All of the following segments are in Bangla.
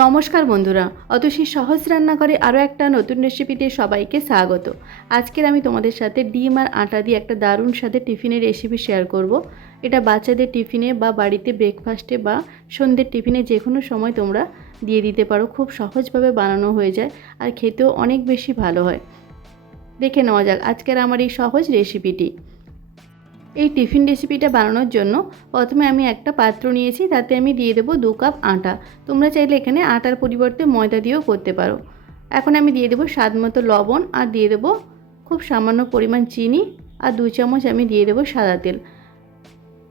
নমস্কার বন্ধুরা, অতসী সহজ রান্নাঘরে আরও একটা নতুন রেসিপিতে সবাইকে স্বাগত। আজকের আমি তোমাদের সাথে ডিম আর আটা দিয়ে একটা দারুণ স্বাদের টিফিনের রেসিপি শেয়ার করব। এটা বাচ্চাদের টিফিনে বা বাড়িতে ব্রেকফাস্টে বা সন্ধ্যের টিফিনে যে কোনো সময় তোমরা দিয়ে দিতে পারো। খুব সহজভাবে বানানো হয়ে যায় আর খেতেও অনেক বেশি ভালো হয়। দেখে নেওয়া যাক আজকের আমার এই সহজ রেসিপিটি। এই টিফিন রেসিপিটা বানানোর জন্য প্রথমে আমি একটা পাত্র নিয়েছি, তাতে আমি দিয়ে দেবো 2 কাপ আটা। তোমরা চাইলে এখানে আটার পরিবর্তে ময়দা দিয়েও করতে পারো। এখন আমি দিয়ে দেবো স্বাদ মতো লবণ আর দিয়ে দেবো খুব সামান্য পরিমাণ চিনি আর 2 চামচ আমি দিয়ে দেবো সাদা তেল।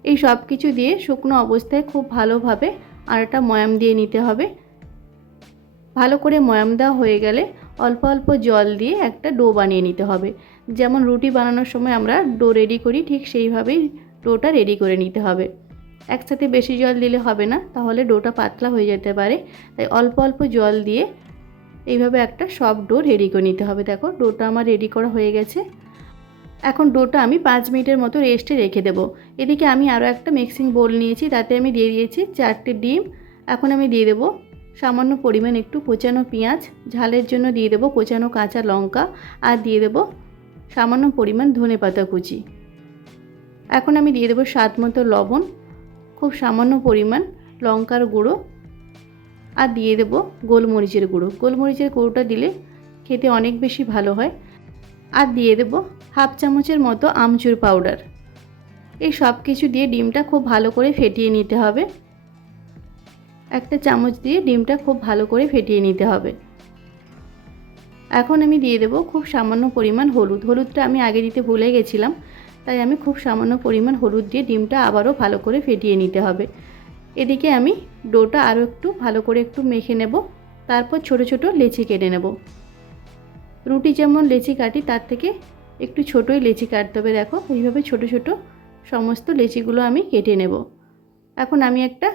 এই সব কিছু দিয়ে শুকনো অবস্থায় খুব ভালোভাবে আটাটা ময়াম দিয়ে নিতে হবে। ভালো করে ময়াম দেওয়া হয়ে গেলে অল্প অল্প জল দিয়ে একটা ডো বানিয়ে নিতে হবে। যেমন রুটি বানানোর সময় আমরা ডো রেডি করি, ঠিক সেইভাবেই ডোটা রেডি করে নিতে হবে। একসাথে বেশি জল দিলে হবে না, তাহলে ডোটা পাতলা হয়ে যেতে পারে। তাই অল্প অল্প জল দিয়ে এইভাবে একটা সফট ডো রেডি করে নিতে হবে। দেখো ডোটা আমার রেডি করা হয়ে গেছে। এখন ডোটা আমি 5 মিনিটের মতো রেস্টে রেখে দেবো। এদিকে আমি আরও একটা মিক্সিং বোল নিয়েছি, তাতে আমি দিয়ে দিয়েছি 4টে ডিম। এখন আমি দিয়ে দেবো সামান্য পরিমাণ একটু কোচানো পেঁয়াজ, ঝালের জন্য দিয়ে দেবো কোচানো কাঁচা লঙ্কা আর দিয়ে দেবো সামান্য পরিমাণ ধনেপাতা কুচি। এখন আমি দিয়ে দেবো স্বাদ মতো লবণ, খুব সামান্য পরিমাণ লঙ্কার গুঁড়ো আর দিয়ে দেবো গোলমরিচের গুঁড়ো। গোলমরিচের গুঁড়োটা দিলে খেতে অনেক বেশি ভালো হয়। আর দিয়ে দেবো হাফ চামচের মতো আমচুর পাউডার। এই সব কিছু দিয়ে ডিমটা খুব ভালো করে ফেটিয়ে নিতে হবে। একটা চামচ দিয়ে ডিমটা খুব ভালো করে ফেটিয়ে নিতে হবে। এখন আমি দিয়ে দেবো খুব সামান্য পরিমাণ হলুদ। হলুদটা আমি আগে দিতে ভুলে গেছিলাম, তাই আমি খুব সামান্য পরিমাণ হলুদ দিয়ে ডিমটা আবারও ভালো করে ফেটিয়ে নিতে হবে। এদিকে আমি ডোটা আরও একটু ভালো করে একটু মেখে নেব। তারপর ছোট ছোট লেচি কেটে নেব। রুটি যেমন লেচি কাটি তার থেকে একটু ছোটোই লেচি কাটতে হবে। দেখো এইভাবে ছোট ছোট সমস্ত লেচিগুলো আমি কেটে নেব। এখন আমি একটা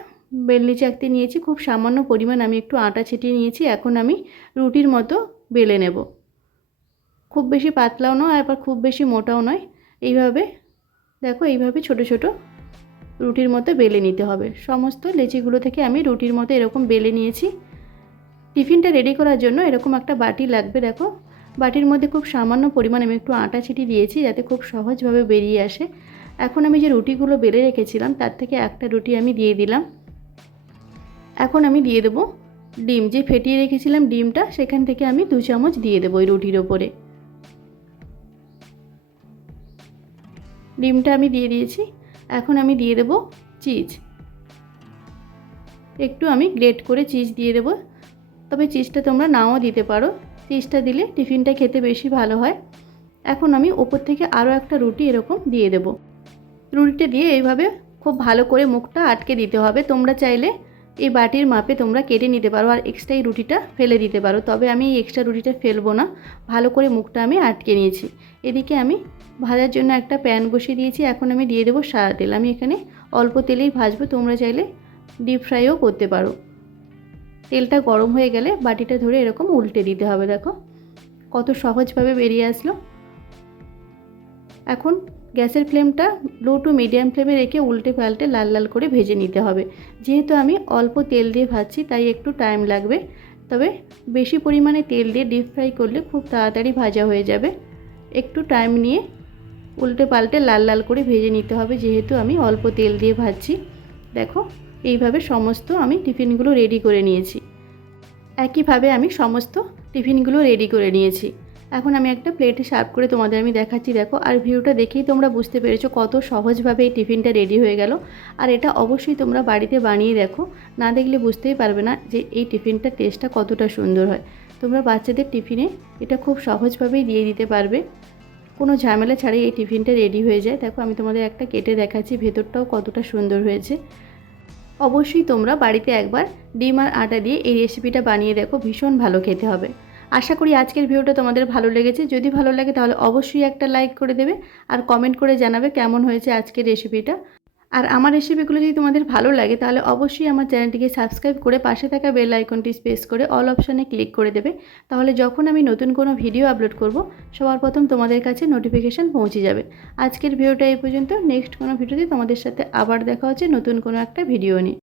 বেলনি চাকতি নিয়েছি, খুব সামান্য পরিমাণ আমি একটু আটা ছিটিয়ে নিয়েছি। এখন আমি রুটির মতো বেলে নেব। খুব বেশি পাতলাও নয় আবার খুব বেশি মোটাও নয়। এইভাবে দেখো এইভাবে ছোট ছোট রুটির মতো বেলে নিতে হবে। সমস্ত লেচিগুলো থেকে আমি রুটির মতো এরকম বেলে নিয়েছি। টিফিনটা রেডি করার জন্য এরকম একটা বাটি লাগবে। দেখো বাটির মধ্যে খুব সামান্য পরিমাণ আমি একটু আটা ছিটিয়ে দিয়েছি, যাতে খুব সহজভাবে বেরিয়ে আসে। এখন আমি যে রুটিগুলো বেলে রেখেছিলাম তার থেকে একটা রুটি আমি দিয়ে দিলাম। এখন আমি দিয়ে দেবো ডিম, যে ফেটিয়ে রেখেছিলাম ডিমটা সেখান থেকে আমি 2 চামচ দিয়ে দেবো ওই রুটির ওপরে। ডিমটা আমি দিয়ে দিয়েছি। এখন আমি দিয়ে দেবো চিজ। একটু আমি গ্রেট করে চিজ দিয়ে দেবো, তবে চিজটা তোমরা নাও দিতে পারো। চিজটা দিলে টিফিনটা খেতে বেশি ভালো হয়। এখন আমি ওপর থেকে আরও একটা রুটি এরকম দিয়ে দেবো। রুটিটা দিয়ে এইভাবে খুব ভালো করে মুখটা আটকে দিতে হবে। তোমরা চাইলে এই বাটির মাপে তোমরা কেটে নিতে পারো আর এক্সট্রা এই রুটিটা ফেলে দিতে পারো, তবে আমি এই এক্সট্রা রুটিটা ফেলবো না। ভালো করে মুখটা আমি আটকে নিয়েছি। এদিকে আমি ভাজার জন্য একটা প্যান বসিয়ে দিয়েছি। এখন আমি দিয়ে দেবো সাদা তেল। আমি এখানে অল্প তেলেই ভাজবো, তোমরা চাইলে ডিপ ফ্রাইও করতে পারো। তেলটা গরম হয়ে গেলে বাটিটা ধরে এরকম উল্টে দিতে হবে। দেখো কত সহজভাবে বেরিয়ে আসলো। এখন গ্যাসের ফ্লেমটা লো টু মিডিয়াম ফ্লেমে রেখে উল্টে পাল্টে লাল লাল করে ভেজে নিতে হবে। যেহেতু আমি অল্প তেল দিয়ে ভাজছি তাই একটু টাইম লাগবে, তবে বেশি পরিমাণে তেল দিয়ে ডিপ ফ্রাই করলে খুব তাড়াতাড়ি ভাজা হয়ে যাবে। একটু টাইম নিয়ে উল্টে পাল্টে লাল লাল করে ভেজে নিতে হবে, যেহেতু আমি অল্প তেল দিয়ে ভাজছি। দেখো এইভাবে সমস্ত আমি টিফিনগুলো রেডি করে নিয়েছি। একইভাবে আমি সমস্ত টিফিনগুলো রেডি করে নিয়েছি। এখন আমি একটা প্লেটে সার্ভ করে তোমাদের আমি দেখাচ্ছি। দেখো আর ভিডিওটা দেখেই তোমরা বুঝতে পেরেছো কত সহজভাবে এই টিফিনটা রেডি হয়ে গেল। আর এটা অবশ্যই তোমরা বাড়িতে বানিয়ে দেখো, না দেখলে বুঝতেই পারবে না যে এই টিফিনটার টেস্টটা কতটা সুন্দর হয়। তোমরা বাচ্চাদের টিফিনে এটা খুব সহজভাবেই দিয়ে দিতে পারবে, কোনো ঝামেলা ছাড়াই এই টিফিনটা রেডি হয়ে যায়। দেখো আমি তোমাদের একটা কেটে দেখাচ্ছি, ভেতরটাও কতটা সুন্দর হয়েছে। অবশ্যই তোমরা বাড়িতে একবার ডিম আর আটা দিয়ে এই রেসিপিটা বানিয়ে দেখো, ভীষণ ভালো খেতে হবে। আশা করি আজকের ভিডিওটা তোমাদের ভালো লেগেছে। যদি ভালো লাগে তাহলে অবশ্যই একটা লাইক করে দেবে আর কমেন্ট করে জানাবে কেমন হয়েছে আজকের রেসিপিটা। আর আমার রেসিপিগুলো যদি তোমাদের ভালো লাগে তাহলে অবশ্যই আমার চ্যানেলটিকে সাবস্ক্রাইব করে পাশে থাকা বেল আইকনটি প্রেস করে অল অপশানে ক্লিক করে দেবে। তাহলে যখন আমি নতুন কোনো ভিডিও আপলোড করব সবার প্রথম তোমাদের কাছে নোটিফিকেশান পৌঁছে যাবে। আজকের ভিডিওটা এই পর্যন্ত। নেক্সট কোনো ভিডিওতে তোমাদের সাথে আবার দেখা হচ্ছে নতুন কোনো একটা ভিডিও নিয়ে।